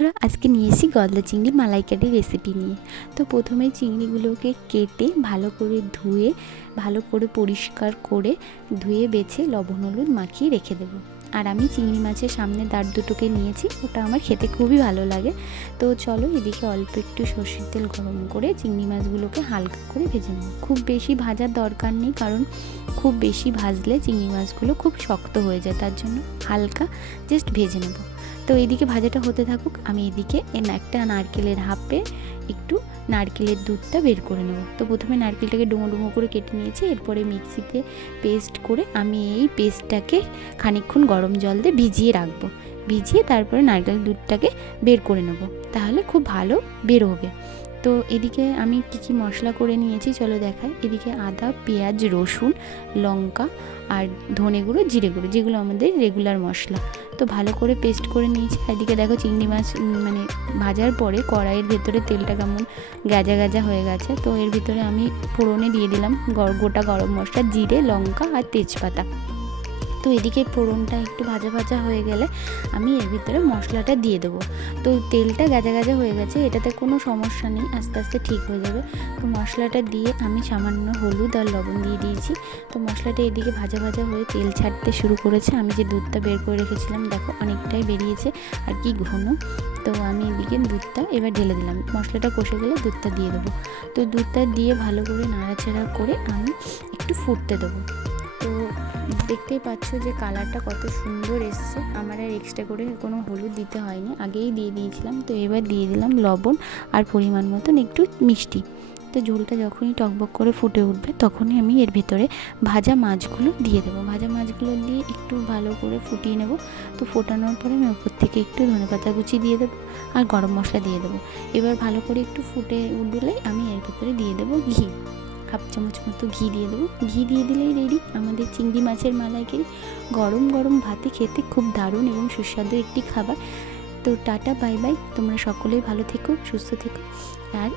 বন্ধুরা, আজকে নিয়ে এসেছি গলদা চিংড়ি মালাইকারির রেসিপি নিয়ে। তো প্রথমে চিংড়িগুলোকে কেটে ভালো করে ধুয়ে, ভালো করে পরিষ্কার করে ধুয়ে বেছে লবণ হলুদ মাখিয়ে রেখে দেবো। আর আমি চিংড়ি মাছের সামনে দাঁড় দুটোকে নিয়েছি, ওটা আমার খেতে খুবই ভালো লাগে। তো চলো, এদিকে অল্প একটু সর্ষের তেল গরম করে চিংড়ি মাছগুলোকে হালকা করে ভেজে নেব। খুব বেশি ভাজার দরকার নেই, কারণ খুব বেশি ভাজলে চিংড়ি মাছগুলো খুব শক্ত হয়ে যায়, তার জন্য হালকা জাস্ট ভেজে নেব। তো এইদিকে ভাজাটা হতে থাকুক, আমি এদিকে একটা নারকেলের হাফে একটু নারকেলের দুধটা বের করে নেব। তো প্রথমে নারকেলটাকে ডুমো ডুমো করে কেটে নিয়েছি, এরপরে মিক্সিতে পেস্ট করে আমি এই পেস্টটাকে খানিকক্ষণ গরম জল দিয়ে ভিজিয়ে রাখবো। ভিজিয়ে তারপরে নারকেলের দুধটাকে বের করে নেব, তাহলে খুব ভালো বের হবে। তো এদিকে আমি কী মশলা করে নিয়েছি চলো দেখাই। এদিকে আদা, পেঁয়াজ, রসুন, লঙ্কা আর ধনে গুঁড়ো, জিরে গুঁড়ো, যেগুলো আমাদের রেগুলার মশলা, তো ভালো করে পেস্ট করে নিয়েছি। এদিকে দেখো চিংড়ি মাছ ভাজার পরে কড়াইয়ের ভেতরে তেলটা কেমন গাজা গাজা হয়ে গেছে। তো এর ভিতরে আমি ফোড়নে দিয়ে দিলাম গোটা গরম মশলা, জিরে, লঙ্কা আর তেজপাতা। তো এদিকে ফোড়নটা একটু ভাজা ভাজা হয়ে গেলে আমি এর ভিতরে মশলাটা দিয়ে দেবো। তো তেলটা গাজা গাজা হয়ে গেছে, এটাতে কোনো সমস্যা নেই, আস্তে আস্তে ঠিক হয়ে যাবে। তো মশলাটা দিয়ে আমি সামান্য হলুদ আর লবণ দিয়ে দিয়েছি। তো মশলাটা এদিকে ভাজা ভাজা হয়ে তেল ছাড়তে শুরু করেছে। আমি যে দুধটা বের করে রেখেছিলাম দেখো অনেকটাই বেরিয়েছে, আর কি ঘন। তো আমি এদিকে দুধটা এবার ঢেলে দিলাম, মশলাটা কষে গেলে দুধটা দিয়ে দেবো। তো দুধটা দিয়ে ভালো করে নাড়াচাড়া করে আমি একটু ফুটতে দেবো। তো দেখতেই পাচ্ছ যে কালারটা কত সুন্দর এসছে। আমার আর এক্সট্রা করে কোনো হলুদ দিতে হয়নি, আগেই দিয়ে দিয়েছিলাম। তো এবার দিয়ে দিলাম লবণ আর পরিমাণ মতন একটু মিষ্টি। তো ঝোলটা যখনই টকবক করে ফুটে উঠবে তখনই আমি এর ভেতরে ভাজা মাছগুলো দিয়ে দেবো। ভাজা মাছগুলো দিয়ে একটু ভালো করে ফুটিয়ে নেব। তো ফোটানোর পরে আমি ওপর থেকে একটু ধনেপাতা কুচি দিয়ে দেবো আর গরম মশলা দিয়ে দেবো। এবার ভালো করে একটু ফুটে উঠলেই আমি এর ভেতরে দিয়ে দেবো ঘি, হাফ চামচ মতো ঘি দিয়ে দেবো। ঘি দিয়ে দিলেই রেডি আমাদের চিংড়ি মাছের মালাইকারি। গরম গরম ভাতে খেতে খুব দারুণ এবং সুস্বাদু একটি খাবার। তো টাটা, বাই বাই, তোমরা সকলেই ভালো থেকো, সুস্থ থেকো। আর